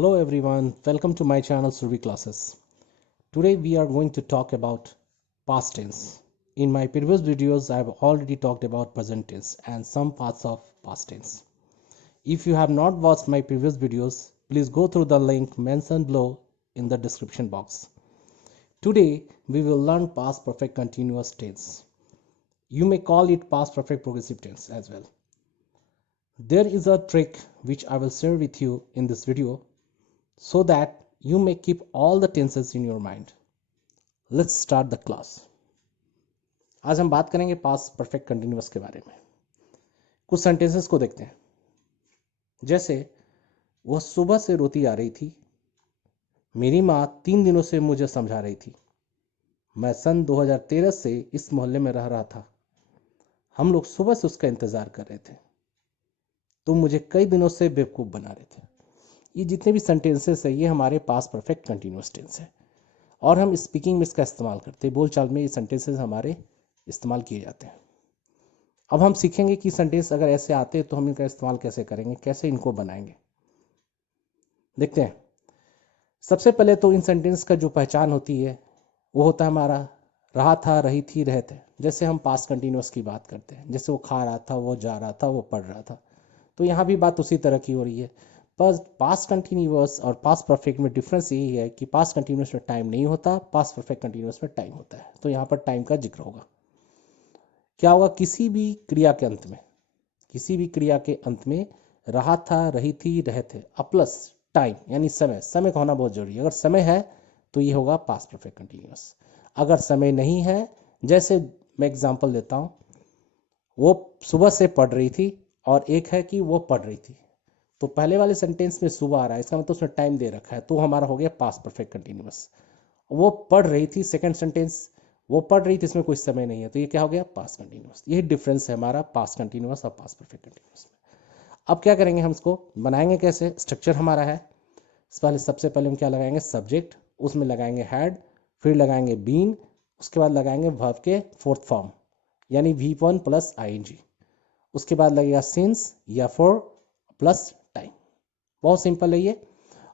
Hello everyone, welcome to my channel Survey Classes. Today we are going to talk about past tense. In my previous videos I have already talked about present tense and some parts of past tense. If you have not watched my previous videos, please go through the link mentioned below in the description box. Today we will learn past perfect continuous tense. You may call it past perfect progressive tense as well. There is a trick which I will share with you in this video so that you may keep all the tenses in your mind. Let's start the class. आज हम बात करेंगे past perfect continuous के बारे में. कुछ sentences को देखते हैं. जैसे वह सुबह से रोती आ रही थी. मेरी माँ 3 दिनों से मुझे समझा रही थी. मैं सन 2013 से इस मोहल्ले में रह रहा था. हम लोग सुबह से उसका इंतजार कर रहे थे. तुम मुझे कई दिनों से बेवकूफ़ बना रहे थे. ये जितने भी सेंटेंसेस है ये हमारे पास्ट परफेक्ट कंटिन्यूअस टेंस है और हम स्पीकिंग में इसका इस्तेमाल करते हैं. बोलचाल में ये सेंटेंसेस हमारे इस्तेमाल किए जाते हैं. अब हम सीखेंगे कि सेंटेंस अगर ऐसे आते हैं तो हम इनका इस्तेमाल कैसे करेंगे, कैसे इनको बनाएंगे. देखते हैं. सबसे पहले तो इन सेंटेंस का जो पहचान होती है वो होता है हमारा रहा था, रही थी, रहे थे. जैसे हम पास्ट कंटिन्यूअस की बात करते हैं, जैसे वो खा रहा था, वो जा रहा था, वो पढ़ रहा था, तो यहाँ भी बात उसी तरह की हो रही है. पर पास्ट कंटिन्यूअस और पास्ट परफेक्ट में डिफरेंस यही है कि पास्ट कंटिन्यूअस में टाइम नहीं होता, पास्ट परफेक्ट कंटिन्यूअस में टाइम होता है. तो यहाँ पर टाइम का जिक्र होगा. क्या होगा? किसी भी क्रिया के अंत में रहा था, रही थी, रहे थे प्लस टाइम यानी समय का होना बहुत जरूरी है. अगर समय है तो ये होगा पास्ट परफेक्ट कंटिन्यूअस. अगर समय नहीं है, जैसे मैं एग्जांपल देता हूँ, वो सुबह से पढ़ रही थी और एक है कि वो पढ़ रही थी, तो पहले वाले सेंटेंस में सुबह आ रहा है, इसका मतलब उसमें टाइम दे रखा है, तो हमारा हो गया पास्ट परफेक्ट कंटिन्यूअस. वो पढ़ रही थी, सेकंड सेंटेंस वो पढ़ रही थी, इसमें कोई समय नहीं है, तो ये क्या हो गया? Past continuous. यही डिफरेंस है हमारा पास्ट कंटिन्यूअस और पास्ट परफेक्ट कंटिन्यूअस में. अब क्या करेंगे, हम इसको बनाएंगे कैसे? स्ट्रक्चर हमारा है. सबसे पहले हम क्या लगाएंगे? सब्जेक्ट, उसमें लगाएंगे हैड, फिर लगाएंगे बीन, उसके बाद लगाएंगे वर्ब के फोर्थ फॉर्म यानी V1 प्लस ING. उसके बाद लगेगा सिंस या फॉर प्लस टाइम. बहुत सिंपल है ये.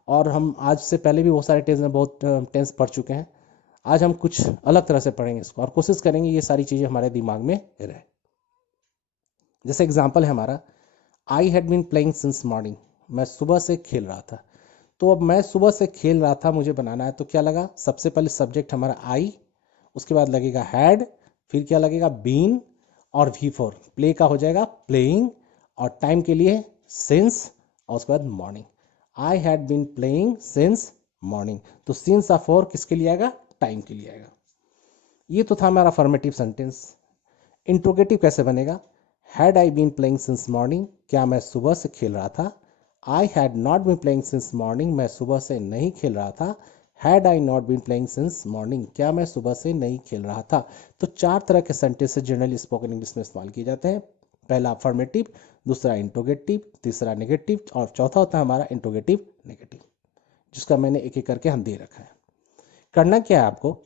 और हम आज से पहले भी बहुत सारे टेंस पढ़ चुके हैं. आज हम कुछ अलग तरह से पढ़ेंगे इसको और कोशिश करेंगे ये सारी चीज़ें हमारे दिमाग में रहे. जैसे एग्जांपल है हमारा I had been playing since morning. मैं सुबह से खेल रहा था. तो अब मैं सुबह से खेल रहा था मुझे बनाना है, तो क्या लगा? सबसे पहले सब्जेक्ट हमारा आई, उसके बाद लगेगा हैड, फिर क्या लगेगा? बीन, और V4 प्ले का हो जाएगा प्लेइंग, और टाइम के लिए सिंस, और उसके बाद morning. I had been playing since morning. तो सिंस और फॉर किसके लिए आएगा? टाइम के लिए आएगा. ये तो था हमारा फॉर्मेटिव सेंटेंस. इंट्रोगेटिव कैसे बनेगा? Had I been playing since morning, क्या मैं सुबह से खेल रहा था? I had not been playing since morning, मैं सुबह से नहीं खेल रहा था. Had I not been playing since morning, क्या मैं सुबह से नहीं खेल रहा था. तो 4 तरह के सेंटेंसेस जनरली स्पोकन इंग्लिश में इस्तेमाल किए जाते हैं. पहला अफर्मेटिव, दूसरा इंट्रोगेटिव, तीसरा नेगेटिव, और चौथा होता है हमारा इंट्रोगेटिव नेगेटिव, जिसका मैंने एक एक करके हम दे रखा है. करना क्या है आपको?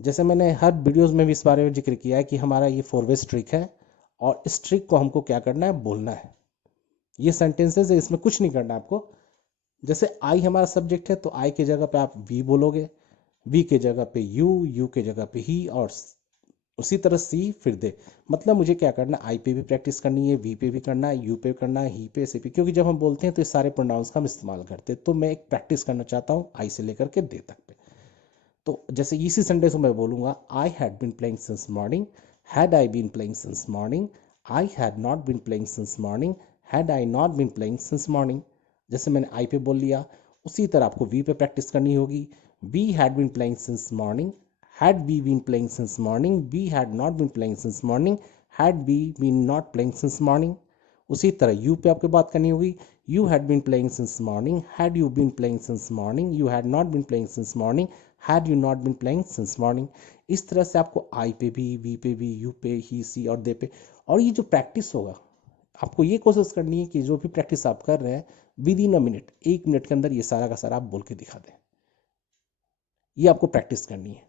जैसे मैंने हर वीडियोस में भी इस बारे में जिक्र किया है कि हमारा ये 4 वे ट्रिक है, और इस ट्रिक को हमको क्या करना है? बोलना है. ये सेंटेंसेस है, इसमें कुछ नहीं करना आपको. जैसे आई हमारा सब्जेक्ट है, तो आई की जगह पे आप वी बोलोगे, वी के जगह पे यू के जगह पे ही, और उसी तरह सी फिर दे. मतलब मुझे क्या करना? आई पे भी प्रैक्टिस करनी है, वी पे भी करना है, यू पे करना है, ही पे, सी पे, क्योंकि जब हम बोलते हैं तो ये सारे प्रोनाउंस का हम इस्तेमाल करते हैं. तो मैं एक प्रैक्टिस करना चाहता हूँ आई से लेकर के दे तक पे. तो जैसे इसी सेंटेंस में मैं बोलूँगा I had been playing since morning, had I been playing since morning, I had not been playing since morning, had I not been playing since morning. जैसे मैंने आई पे बोल लिया, उसी तरह आपको वी पे प्रैक्टिस करनी होगी. We had been playing since morning, had we been playing since morning, we had not been playing since morning, had we been not playing since morning. उसी तरह यू पे आपको बात करनी होगी. You had been playing since morning, had you been playing since morning, you had not been playing since morning, had you not been playing since morning. इस तरह से आपको आई पे भी, वी पे भी, यू पे, ही, सी और दे पे. और ये जो प्रैक्टिस होगा, आपको ये कोशिश करनी है कि जो भी प्रैक्टिस आप कर रहे हैं with in a minute, 1 minute के अंदर ये सारा का सारा आप बोल के दिखा दें. ये आपको प्रैक्टिस करनी है.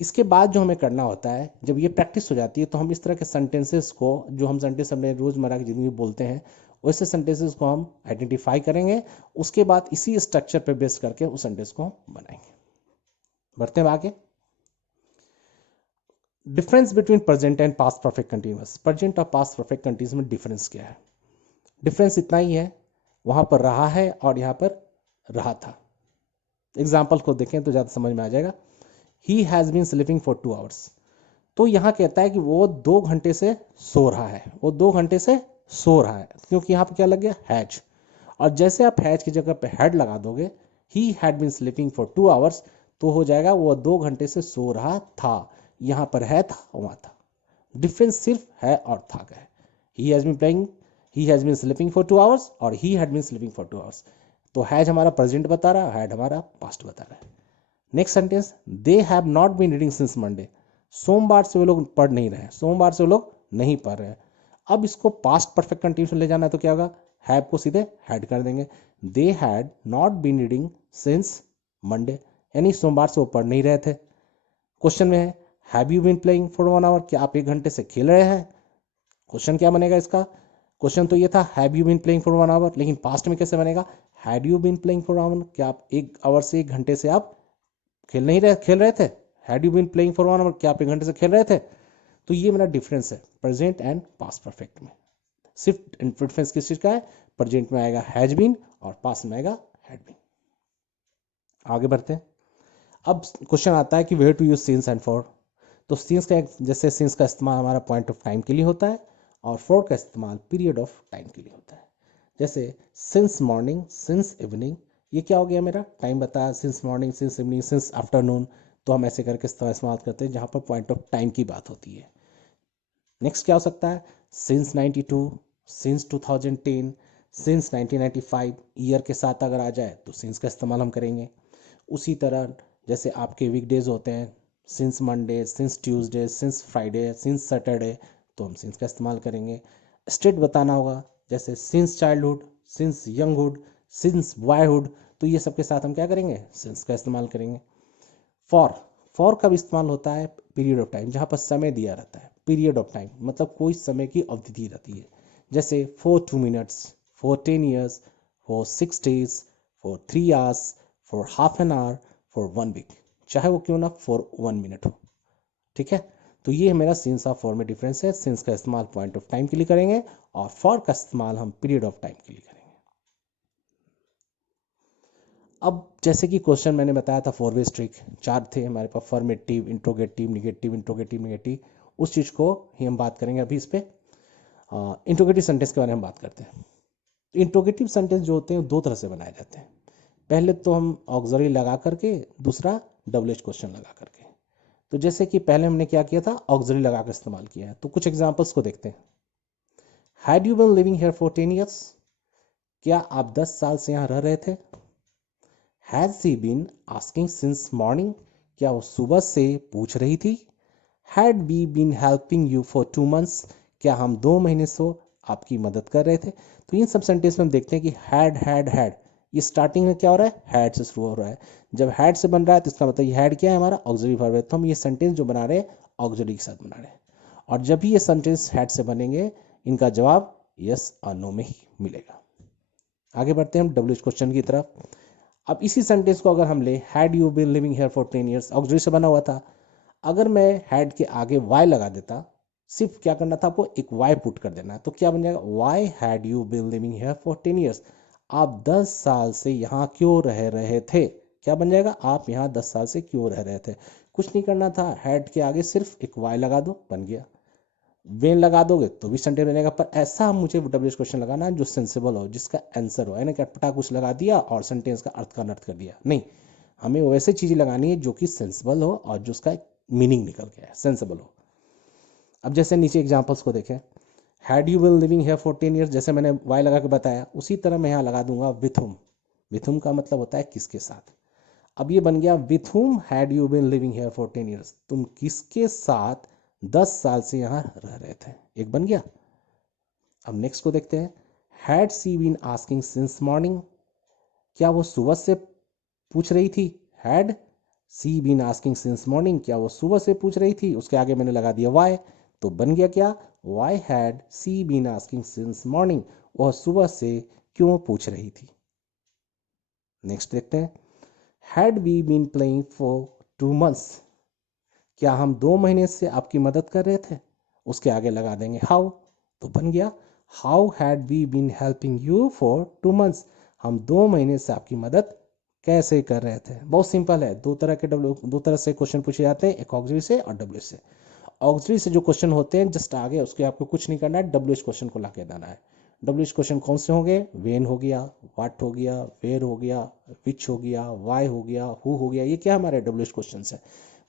इसके बाद जो हमें करना होता है, जब ये प्रैक्टिस हो जाती है, तो हम इस तरह के सेंटेंसेस को, जो हम सेंटेंस अपने रोज़मर्रा की ज़िंदगी में बोलते हैं, वैसे सेंटेंसेस को हम आइडेंटिफाई करेंगे, उसके बाद इसी स्ट्रक्चर पे बेस करके उस सेंटेंस को हम बनाएंगे। बढ़ते हैं आगे। Difference between present and past perfect continuous. Present और पास्ट परफेक्ट कंटिन्यूअस में डिफरेंस क्या है? डिफरेंस इतना ही है, वहां पर रहा है और यहाँ पर रहा था। एग्जाम्पल को देखें तो ज़्यादा समझ में आ जाएगा। He has been sleeping for 2 hours. तो यहाँ कहता है कि वो 2 घंटे से सो रहा है, वो 2 घंटे से सो रहा है, क्योंकि यहाँ पर क्या लग गया? हैज। और जैसे आप हैज की जगह पे हैड लगा दोगे, he had been sleeping for 2 hours, तो हो जाएगा वो 2 घंटे से सो रहा था। यहाँ पर है था, वहाँ था। डिफरेंस सिर्फ है और था का है। He has been sleeping for 2 hours और he had been sleeping for 2 hours. तो हैज हमारा प्रेजेंट बता रहा है, हैड हमारा पास्ट बता रहा है। Next sentence, they have not been reading since Monday. सोमवार से वो लोग पढ़ नहीं रहे हैं, सोमवार से वो लोग नहीं पढ़ रहे हैं। अब इसको पास्ट परफेक्ट कंटिन्यूस में ले जाना है तो क्या होगा? हैव को सीधे हैड कर देंगे। They had not been reading since Monday, यानी सोमवार से वो पढ़ नहीं रहे थे। क्वेश्चन में है have you been playing for 1 hour, क्या आप 1 घंटे से खेल रहे हैं? क्वेश्चन क्या बनेगा इसका? क्वेश्चन तो ये था have you been playing for 1 hour, लेकिन पास्ट में कैसे बनेगा? Had you been playing for 1 hour, क्या आप 1 आवर से 1 घंटे से आप खेल रहे थे? Had you been playing for 1 hour, क्या आप 1 घंटे से खेल रहे थे? तो ये मेरा डिफरेंस है प्रेजेंट एंड पास्ट परफेक्ट में। सिर्फ डिफरेंस किस चीज का है? प्रेजेंट में आएगा हैज बीन और पास्ट में आएगा हैड बीन। आगे बढ़ते हैं। अब क्वेश्चन आता है कि where to use since and for. तो सिंस का, जैसे सिंस का इस्तेमाल हमारा पॉइंट ऑफ टाइम के लिए होता है और फॉर का इस्तेमाल पीरियड ऑफ टाइम के लिए होता है। जैसे सिंस मॉर्निंग, सिंस इवनिंग, ये क्या हो गया? मेरा टाइम बताया, since morning, since evening, since afternoon. तो हम ऐसे करके इस्तेमाल करते हैं जहाँ पर पॉइंट ऑफ टाइम की बात होती है। नेक्स्ट क्या हो सकता है? Since 92, since 2010, since 1995। ईयर के साथ अगर आ जाए तो सिंस का इस्तेमाल हम करेंगे। उसी तरह जैसे आपके वीकडेज होते हैं, since Monday, since Tuesday, since Friday, since Saturday, तो हम सिंस का इस्तेमाल करेंगे। स्टेट बताना होगा, जैसे since childhood, since younghood, since boyhood, तो ये सब के साथ हम क्या करेंगे? सिंस का इस्तेमाल करेंगे। फॉर का भी इस्तेमाल होता है पीरियड ऑफ टाइम, जहाँ पर समय दिया रहता है। पीरियड ऑफ टाइम मतलब कोई समय की अवधि दी रहती है, जैसे for 2 minutes, for 10 years, for 6 days, for 3 hours, for half an hour, for 1 week, चाहे वो क्यों ना फॉर 1 मिनट हो। ठीक है, तो ये मेरा सिंस और फॉर में डिफरेंस है। सिंस का इस्तेमाल पॉइंट ऑफ टाइम के लिए करेंगे और फॉर का इस्तेमाल हम पीरियड ऑफ टाइम के लिए करेंगे। अब जैसे कि क्वेश्चन मैंने बताया था 4 वे ट्रिक, 4 थे हमारे पास, formative, interrogative, negative, interrogative, negative. उस चीज़ को ही हम बात करेंगे अभी। इस पे इंट्रोगेटिव सेंटेंस के बारे में हम बात करते हैं। इंट्रोगेटिव सेंटेंस जो होते हैं 2 तरह से बनाए जाते हैं। पहले तो हम ऑक्सिलरी लगा करके, दूसरा डबल एज क्वेश्चन लगा करके। तो जैसे कि पहले हमने क्या किया था, ऑक्सिलरी लगा कर इस्तेमाल किया है। तो कुछ एग्जांपल्स को देखते हैं। Had you been living here for 10 years, क्या आप 10 साल से यहाँ रह रहे थे? Has she been asking since morning, क्या वो सुबह से पूछ रही थी? Had we been helping you for 2 months, क्या हम 2 महीने से आपकी मदद कर रहे थे? तो इन सब सेंटेंस में हम देखते हैं कि हैड, ये स्टार्टिंग में क्या हो रहा है? हैड से शुरू हो रहा है। जब हैड से बन रहा है तो इसका मतलब ये हैड क्या है? हमारा ऑक्सिलरी वर्ब है। तो हम ये सेंटेंस जो बना रहे हैं ऑक्सिलरी के साथ बना रहे हैं। और जब भी ये सेंटेंस हैड से बनेंगे, इनका जवाब यस और नो में ही मिलेगा। आगे बढ़ते हैं हम डब्ल्यू क्वेश्चन की तरफ। अब इसी सेंटेंस को अगर हम ले, had you been living here for 10 years, auxiliary से बना हुआ था। अगर मैं हैड के आगे वाई लगा देता, सिर्फ क्या करना था आपको? एक वाई पुट कर देना है। तो क्या बन जाएगा? Why had you been living here for 10 years, आप 10 साल से यहाँ क्यों रह रहे थे? क्या बन जाएगा? आप यहाँ 10 साल से क्यों रह रहे थे? कुछ नहीं करना था, हैड के आगे सिर्फ एक वाई लगा दो, बन गया। वेन लगा दोगे तो भी सेंटेंस बनेगा, पर ऐसा मुझे डब्ल्यू क्वेश्चन लगाना है जो सेंसिबल हो, जिसका आंसर हो। यानी अटपटा कुछ लगा दिया और सेंटेंस का अर्थ का अनर्थ कर दिया, नहीं। हमें वैसे चीज़ें लगानी है जो कि सेंसिबल हो और जो उसका मीनिंग निकल के है, सेंसिबल हो। अब जैसे नीचे एग्जांपल्स को देखें, had you been living here for 10 years, जैसे मैंने वाई लगा के बताया, उसी तरह मैं यहाँ लगा दूंगा विथ हुम। विथ हुम का मतलब होता है किसके साथ। अब ये बन गया with whom had you been living here for 10 years, तुम किसके साथ 10 साल से यहाँ रह रहे थे, एक बन गया। अब नेक्स्ट को देखते हैं, had she been asking since morning, क्या वो सुबह से पूछ रही थी? Had she been asking since morning, क्या वो सुबह से पूछ रही थी? उसके आगे मैंने लगा दिया वाई, तो बन गया क्या? Why had she been asking since morning, वह सुबह से क्यों पूछ रही थी। नेक्स्ट देखते हैं, had we been playing for 2 months, क्या हम 2 महीने से आपकी मदद कर रहे थे। उसके आगे लगा देंगे हाउ, तो बन गया how had we been helping you for 2 months, हम 2 महीने से आपकी मदद कैसे कर रहे थे। बहुत सिंपल है, दो तरह से क्वेश्चन पूछे जाते हैं, एक ऑक्सिलरी से और डब्ल्यू से। ऑक्सिलरी से जो क्वेश्चन होते हैं जस्ट आगे उसके आपको कुछ नहीं करना है, डब्ल्यू क्वेश्चन को ला के देना है। डब्ल्यू क्वेश्चन कौन से होंगे, वेन हो गया, वाट हो गया, वेयर हो गया, विच हो गया, वाई हो गया, हु हो गया, ये क्या हमारे डब्ल्यू क्वेश्चन है।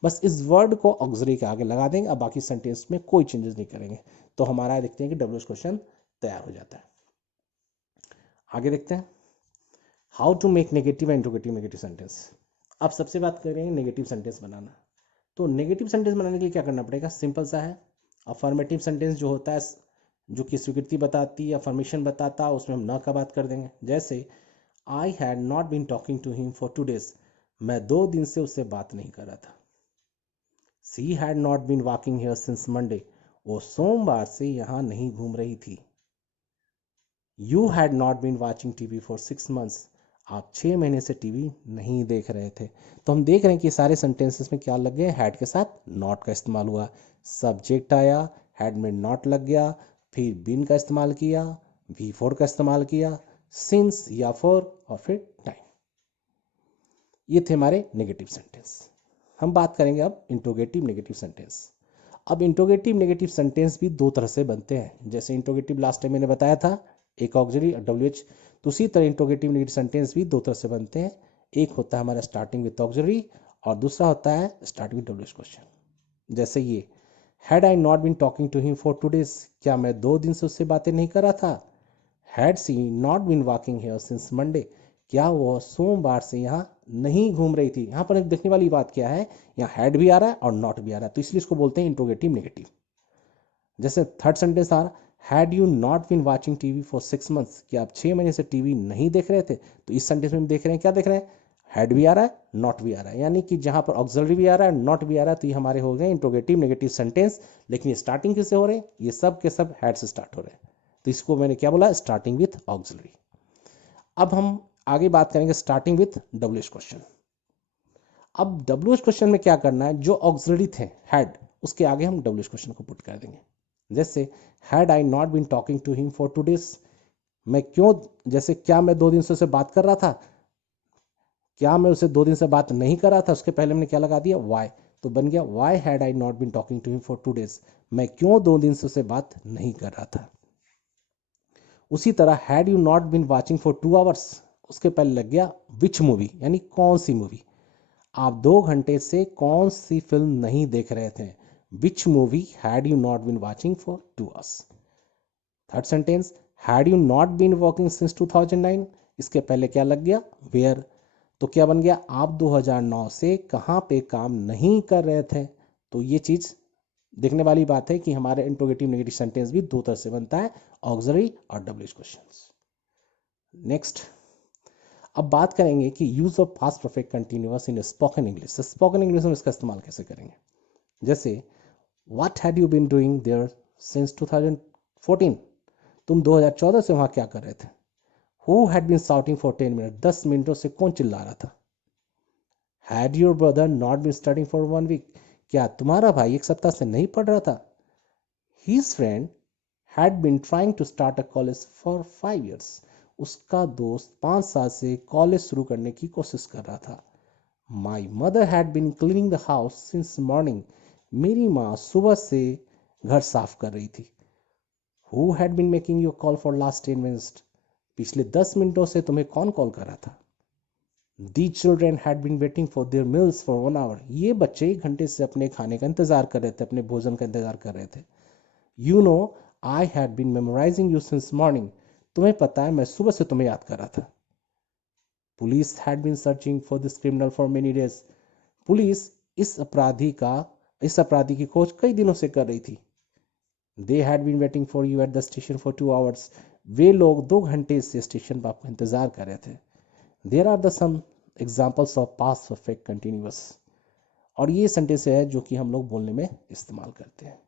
बस इस वर्ड को ऑक्सिलरी के आगे लगा देंगे, अब बाकी सेंटेंस में कोई चेंजेस नहीं करेंगे, तो हमारा देखते हैं कि डब्ल्यू क्वेश्चन तैयार हो जाता है। आगे देखते हैं, how to make negative and interrogative negative sentence. अब सबसे बात करेंगे नेगेटिव सेंटेंस बनाना। तो नेगेटिव सेंटेंस बनाने के लिए क्या करना पड़ेगा, सिंपल सा है। अफर्मेटिव सेंटेंस जो होता है, जो कि स्वीकृति बताती है, अफर्मेशन बताता है, उसमें हम न का बात कर देंगे। जैसे I had not been talking to him for 2 days, मैं 2 दिन से उससे बात नहीं कर रहा था। She had not been walking here since Monday, वो सोमवार से यहाँ नहीं घूम रही थी। You had not been watching TV for 6 months, आप 6 महीने से टीवी नहीं देख रहे थे। तो हम देख रहे हैं कि सारे सेंटेंसेस में क्या लग गए, हैड के साथ नॉट का इस्तेमाल हुआ, सब्जेक्ट आया, हैड में नॉट लग गया, फिर बीन का इस्तेमाल किया, वी फोर का इस्तेमाल किया, सिंस या फॉर, और फिर टाइम। ये थे हमारे नेगेटिव सेंटेंस। हम बात करेंगे अब इंट्रोगेटिव नेगेटिव सेंटेंस। अब इंट्रोगेटिव नेगेटिव सेंटेंस भी दो तरह से बनते हैं। जैसे इंट्रोगेटिव लास्ट टाइम मैंने बताया था, एक ऑक्सिलरी और डब्ल्यू एच, तो उसी तरह इंट्रोगेटिव नेगेटिव सेंटेंस भी दो तरह से बनते हैं। एक होता है हमारा स्टार्टिंग विथ ऑक्सिलरी और दूसरा होता है starting with W H question. जैसे ये, हैड आई not been talking to him for 2 days, क्या मैं 2 दिन से उससे बातें नहीं कर रहा था। Had she not been walking here since Monday, क्या वो सोमवार से यहाँ नहीं घूम रही थी। यहाँ पर एक देखने वाली बात क्या है, यहाँ हैड भी आ रहा है और नॉट भी आ रहा है, तो इसलिए इसको बोलते हैं इंट्रोगेटिव नेगेटिव। जैसे थर्ड सेंटेंस आ रहा, had you not been watching TV for 6 months, क्या आप 6 महीने से टीवी नहीं देख रहे थे। तो इस सेंटेंस में हम देख रहे हैं, क्या देख रहे हैं, हैड भी आ रहा है, नॉट भी आ रहा है, यानी कि जहां पर ऑक्सिलरी भी आ रहा है, नॉट भी आ रहा है, तो ये हमारे हो गए इंट्रोगेटिव नेगेटिव सेंटेंस। लेकिन ये स्टार्टिंग किससे हो रहे हैं, ये सब के सब हैड से स्टार्ट हो रहे हैं, तो इसको मैंने क्या बोला, स्टार्टिंग विथ ऑक्सिलरी। अब हम आगे बात करेंगे स्टार्टिंग विथ डब्ल्यू क्वेश्चन। अब डब्ल्यू क्वेश्चन में क्या करना है, जो ऑक्सिलरी थे हैड, उसके आगे हम डब्ल्यू क्वेश्चन को पुट कर देंगे। जैसे had I not been talking to him for 2 days, मैं क्यों, जैसे क्या मैं 2 दिन से उसे बात कर रहा था, क्या मैं उसे 2 दिन से बात नहीं कर रहा था, उसके पहले मैंने क्या लगा दिया, वाई, तो बन गया why had I not been talking to him for 2 days, मैं क्यों 2 दिन से उसे बात नहीं कर रहा था। उसी तरह had you not been watching for 2 hours, उसके पहले लग गया विच मूवी, यानी कौन सी मूवी, आप 2 घंटे से कौन सी फिल्म नहीं देख रहे थे। Which movie had you not been watching for 2 hours। Third sentence, had you not been working since 2009, इसके पहले क्या लग गया, वेयर, तो क्या बन गया, आप 2009 से कहाँ पे काम नहीं कर रहे थे। तो ये चीज़ देखने वाली बात है कि हमारे इंट्रोगेटिव नेगेटिव सेंटेंस भी दो तरह से बनता है, ऑक्सिलरी और डब्ल्यू क्वेश्चंस। नेक्स्ट, अब बात करेंगे कि use of past perfect continuous in spoken English. Spoken English में इसका इस्तेमाल कैसे करेंगे। जैसे what had you been doing there since 2014, तुम 2014 से वहां क्या कर रहे थे। Who had been shouting for 10 minute, 10 मिनटों से कौन चिल्ला रहा था। Had your brother not been studying for 1 week, क्या तुम्हारा भाई एक सप्ताह से नहीं पढ़ रहा था। His friend had been trying to start a college for 5 years, उसका दोस्त 5 साल से कॉलेज शुरू करने की कोशिश कर रहा था। My mother had been cleaning the house since morning, मेरी माँ सुबह से घर साफ कर रही थी। Who had been making your call for last 10 minutes, पिछले 10 मिनटों से तुम्हें कौन कॉल कर रहा था। The children had been waiting for their meals for 1 hour, ये बच्चे 1 घंटे से अपने खाने का इंतजार कर रहे थे, अपने भोजन का इंतजार कर रहे थे। You know I had been memorising you since morning, तुम्हें पता है मैं सुबह से तुम्हें याद कर रहा था। Police had been searching for this criminal for many days, police इस अपराधी की खोज कई दिनों से कर रही थी। They had been waiting for you at the station for 2 hours, वे लोग 2 घंटे से स्टेशन पर आपका इंतजार कर रहे थे। There are the some examples of past perfect continuous, और ये सेंटेंस है जो कि हम लोग बोलने में इस्तेमाल करते हैं।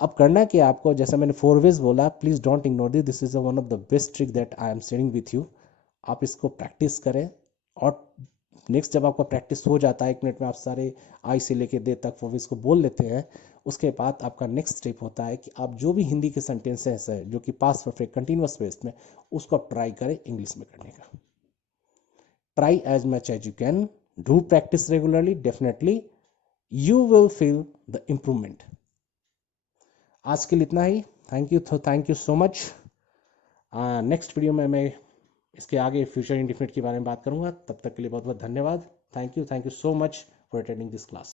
अब करना क्या है आपको, जैसा मैंने 4 वेज बोला, please don't ignore this is one of the best trick that I am sharing with you. आप इसको प्रैक्टिस करें, और नेक्स्ट जब आपका प्रैक्टिस हो जाता है, 1 मिनट में आप सारे आई से लेके दे तक 4 वेज को बोल लेते हैं, उसके बाद आपका नेक्स्ट स्टेप होता है कि आप जो भी हिंदी के सेंटेंसेस है जो कि पास्ट परफेक्ट कंटिन्यूअस बेस में, उसको आप ट्राई करें इंग्लिश में करने का। Try as much as you can, do practice regularly, definitely you will feel the improvement. आज के लिए इतना ही। Thank you so much. Next video में मैं इसके आगे फ्यूचर इंडेफिनिट के बारे में बात करूंगा। तब तक के लिए बहुत बहुत धन्यवाद। Thank you so much for attending this class.